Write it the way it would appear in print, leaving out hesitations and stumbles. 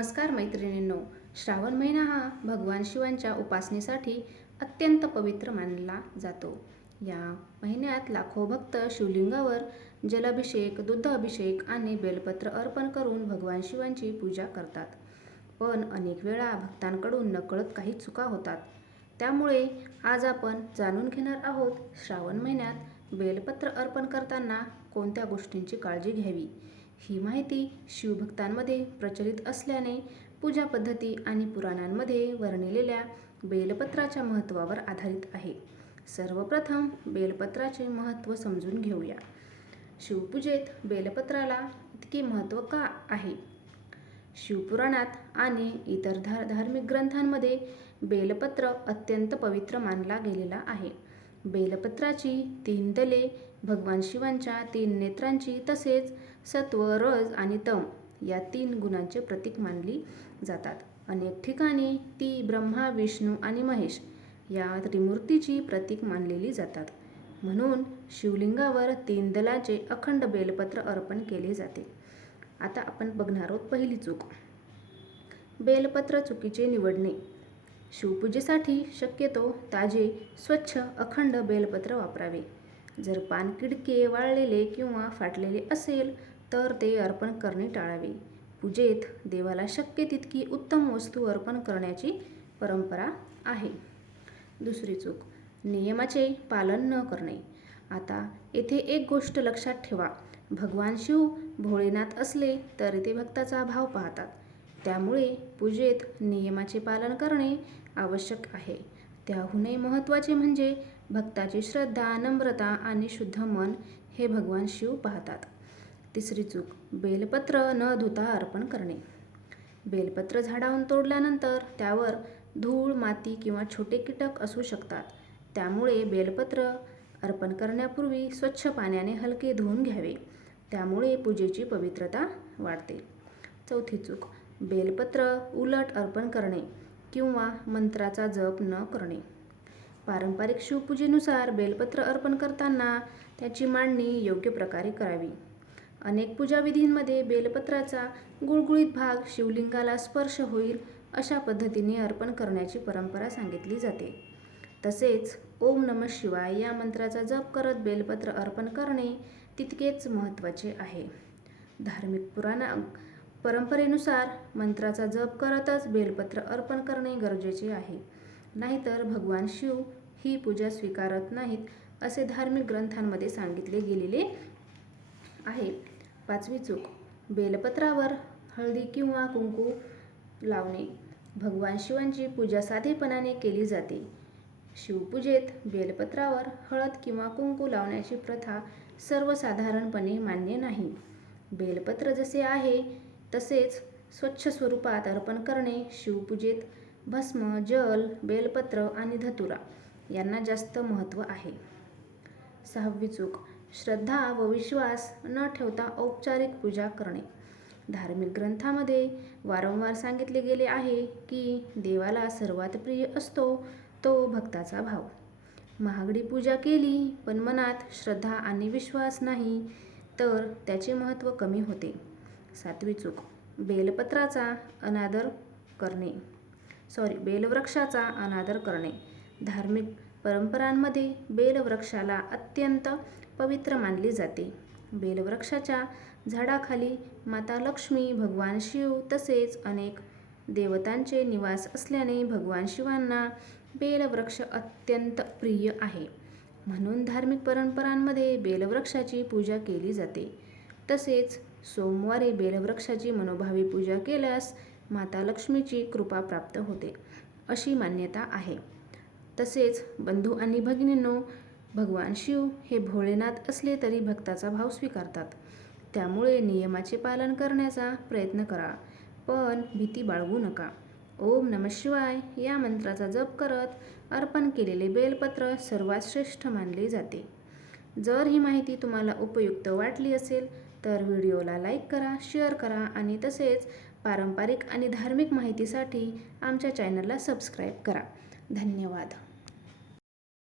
नमस्कार मैत्रिणींनो. श्रावण महिना हा भगवान शिवांच्या उपासनेसाठी अत्यंत पवित्र मानला जातो. या महिन्यात लाखो भक्त शिवलिंगावर जलाभिषेक, दुग्ध अभिषेक आणि बेलपत्र अर्पण करून भगवान शिवांची पूजा करतात. पण अनेक वेळा भक्तांकडून नकळत काही चुका होतात. त्यामुळे आज आपण जाणून घेणार आहोत श्रावण महिन्यात बेलपत्र अर्पण करताना कोणत्या गोष्टींची काळजी घ्यावी. ही माहिती शिवभक्तांमध्ये प्रचलित असल्याने पूजा पद्धती आणि पुराणांमध्ये वर्णिलेल्या बेलपत्राच्या महत्त्वावर आधारित आहे. सर्वप्रथम बेलपत्राचे महत्त्व समजून घेऊया. शिवपूजेत बेलपत्राला इतके महत्त्व का आहे? शिवपुराणात आणि इतर धार्मिक ग्रंथांमध्ये बेलपत्र अत्यंत पवित्र मानला गेलेला आहे. बेलपत्राची 3 दले भगवान शिवांच्या 3 नेत्रांची तसेच सत्व, रज आणि तम या 3 गुणांचे प्रतीक मानली जातात. अनेक ठिकाणी ती ब्रह्मा, विष्णू आणि महेश या त्रिमूर्तीची प्रतीक मानलेली जातात. म्हणून शिवलिंगावर 3 दलाचे अखंड बेलपत्र अर्पण केले जाते. आता आपण बघणार आहोत पहिली चूक. बेलपत्र चुकीचे निवडणे. शिवपूजेसाठी शक्यतो ताजे, स्वच्छ, अखंड बेलपत्र वापरावे. जर पान किडके, वाळलेले किंवा फाटलेले असेल तर ते अर्पण करणे टाळावे. पूजेत देवाला शक्य तितकी उत्तम वस्तू अर्पण करण्याची परंपरा आहे. दुसरी चूक, नियमाचे पालन न करणे. आता येथे एक गोष्ट लक्षात ठेवा. भगवान शिव भोळेनाथ असले तरी ते भक्ताचा भाव पाहतात. त्यामुळे पूजेत नियमाचे पालन करणे आवश्यक आहे. त्याहूनही महत्त्वाचे म्हणजे भक्ताची श्रद्धा, नम्रता आणि शुद्ध मन हे भगवान शिव पाहतात. तिसरी चूक, बेलपत्र न धुता अर्पण करणे. बेलपत्र झाडावरून तोडल्यानंतर त्यावर धूळ, माती किंवा छोटे कीटक असू शकतात. त्यामुळे बेलपत्र अर्पण करण्यापूर्वी स्वच्छ पाण्याने हलके धुवून घ्यावे. त्यामुळे पूजेची पवित्रता वाढते. चौथी चूक, बेलपत्र उलट अर्पण करणे किंवा मंत्राचा जप न करणे. पारंपरिक शिवपूजेनुसार बेलपत्र अर्पण करताना त्याची मांडणी योग्य प्रकारे करावी. अनेक पूजाविधींमध्ये बेलपत्राचा गुळगुळीत भाग शिवलिंगाला स्पर्श होईल अशा पद्धतीने अर्पण करण्याची परंपरा सांगितली जाते. तसेच ओम नमः शिवाय या मंत्राचा जप करत बेलपत्र अर्पण करणे तितकेच महत्त्वाचे आहे. धार्मिक परंपरेनुसार मंत्राचा जप करतच बेलपत्र अर्पण करणे गरजेचे आहे. नाहीतर भगवान शिव ही पूजा स्वीकारत नाहीत असे धार्मिक ग्रंथांमध्ये सांगितले गेलेले आहे. पाचवी चूक, बेलपत्रावर हळदी किंवा कुंकू लावणे. भगवान शिवांची पूजा साधेपणाने केली जाते. शिवपूजेत बेलपत्रावर हळद किंवा कुंकू लावण्याची प्रथा सर्वसाधारणपणे मान्य नाही. बेलपत्र जसे आहे तसेच स्वच्छ स्वरूपात अर्पण करणे. शिवपूजेत भस्म, जल, बेलपत्र आणि धतुरा यांना जास्त महत्त्व आहे. सहावी चूक, श्रद्धा व विश्वास न ठेवता औपचारिक पूजा करणे. धार्मिक ग्रंथामध्ये वारंवार सांगितले गेले आहे की देवाला सर्वात प्रिय असतो तो भक्ताचा भाव. महागडी पूजा केली पण मनात श्रद्धा आणि विश्वास नाही तर त्याचे महत्त्व कमी होते. सातवी चूक, बेलवृक्षाचा अनादर करणे. धार्मिक परंपरांमध्ये बेलवृक्षाला अत्यंत पवित्र मानले जाते. बेलवृक्षाच्या झाडाखाली माता लक्ष्मी, भगवान शिव तसेच अनेक देवतांचे निवास असल्याने भगवान शिवांना बेलवृक्ष अत्यंत प्रिय आहे. म्हणून धार्मिक परंपरांमध्ये बेलवृक्षाची पूजा केली जाते. तसेच सोमवारी बेलवृक्षाची मनोभावे पूजा केल्यास माता लक्ष्मीची कृपा प्राप्त होते अशी मान्यता आहे. तसेच बंधू आणि भगिनींनो, भगवान शिव हे भोळेनाथ असले तरी भक्ताचा भाव स्वीकारतात. त्यामुळे नियमाचे पालन करण्याचा प्रयत्न करा पण भीती बाळगू नका. ओम नमः शिवाय या मंत्राचा जप करत अर्पण केलेले बेलपत्र सर्वात श्रेष्ठ मानले जाते. जर ही माहिती तुम्हाला उपयुक्त वाटली असेल तर व्हिडिओला लाईक करा, शेअर करा आणि तसेच पारंपरिक आणि धार्मिक माहितीसाठी आमच्या चॅनलला सबस्क्राईब करा. धन्यवाद.